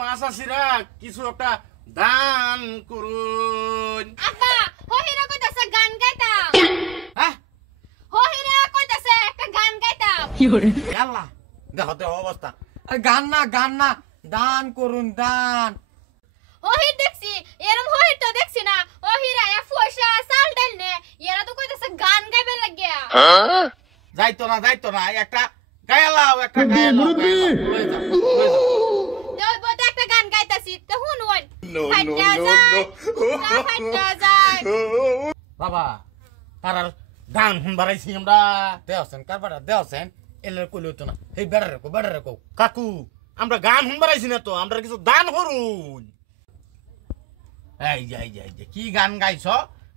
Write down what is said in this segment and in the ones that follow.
মাছ আছিরা কিছু একটা দান করুন। আব্বা হহিরা কইতাছে গান গাইতাম। হ্যাঁ হহিরা কইতাছে একটা গান গাইতাম। আল্লাহ দেখো তো অবস্থা। আরে গান না দান করুন দান। হহি দেখছি এরম হহি তো দেখছি না। হহিরা এ পয়সা চাল ডাল নে এরা তো কইতাছে গান গাইবে লাগিয়া। যাইতো না একটা গায়ালাও একটা গায়ালাও লয়ে যাও। ওই বড় একটা গান গাইতাছি তো শুনুন। ফাইটা যায় না ফাইটা যায়। বাবা তারার গান শুনবার আইছি আমরা। দেওছেন কারবারা দেওছেন এলে কইলো তো না এই বেড়ারে কো কাকু আমরা গান শুনবার আইছি না তো, আমরা কিছু দান করুন। এই যে কি গান গাইছ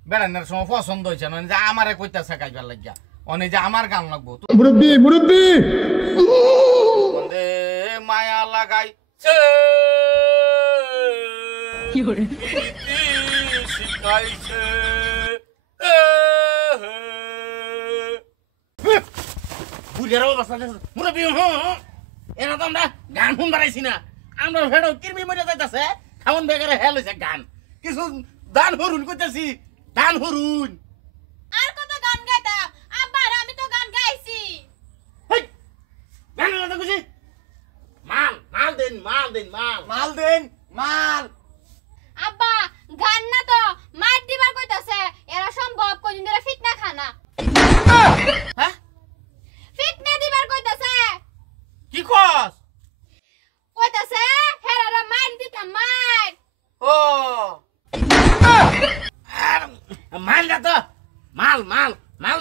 বেড়ানোর সময় পছন্দ হয়েছে না যে আমারে কইতাছে গাইবার লাগিয়া অনে যে আমার গান লাগবো মুরব্বি বন্দে মায়া লাগাইছে শিখাইছে বুঝার অবস্থা মুরব্বি এরা তো আমরা গান শুনবার আইছি না, আমরা ভেড়ো কিরমি মরে যাইতাছে খাওন বেগারে হেল হইছে গান কিছু দান হরুন কইতাছি দান হরুন। আর কত গান গাইতাম আব্বা আমি তো গান গাইছি। হেই গান কথা কইছি মাল দেন মাল দেন মাল। আব্বা গান না তো মার দিবার কইতাছে এরা সম্ভব কোনদিন ধরে ফিতনা খানা। হ্যাঁ ফিতনা দিবার কইতাছে কি কস কইতাছে হেরারা মার দিতাম মার। ও আর মাল না তো মাল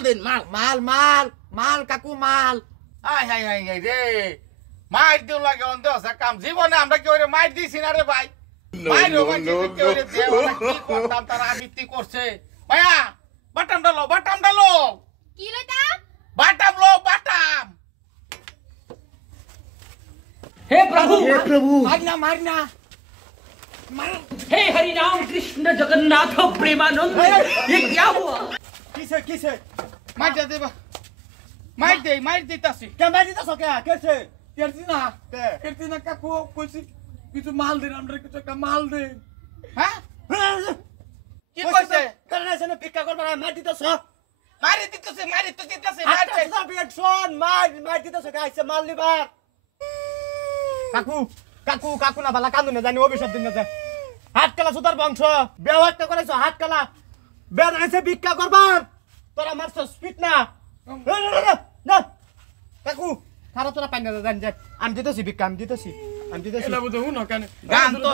দেন মাল কাকু মাল। হাই রে মাইর দিও লাগে অন্ধ আছে কাম জীবনে আমরা কি ওরে মাইর দিছি না রে ভাই। মাইরো ভাই কি ওরে দেও না কি করতাম তারা আবৃত্তি করছে ভাইয়া বাটাম ডালো কি লইতাম বাটাম हे प्रभु মারনা हे हरि राम कृष्ण जगन्नाथ प्रेमानंद ये क्या हुआ? কিসে মাইর দেবা মাইর দিতাছি কে মারি তো সকে কেছে কেরছি না কাকু কইছি কিছু মাল দেন আমরা কিছু একটা মাল দেন। হ্যাঁ কি কইছে কারণে ভিক্ষা করবার মার দিতেছ মারি দিতেছে মার দিতেছ গাইছে মাল দিবার। কাকু না বালা কান্দু না জানি অভিশাপ দিন না যায় হাত কালা সুতার বংশ ব্যবহার করেছ হাত কালা বের আছে ভিক্ষা করবার তোরা মারছ স্পিড না না কাকু খারাপ তোরা পাই না জানি যায় আমি দিতেছি ভিক্ষা আমি দিতেছি এলা বুঝে হুনো কেন গান তো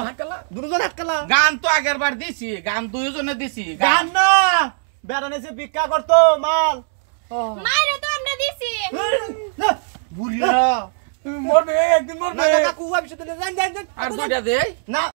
দুজন হাত কালা গান তো আগের বার দিছি গান দুইজনে দিছি গান না বেড়ানেছে ভিক্ষা করতো মাল মাইরে তো আমরা দিছি। না বুড়িয়া মরবে একদিন মরবে কাকু আমি শুধু জান আর দুইটা দেই না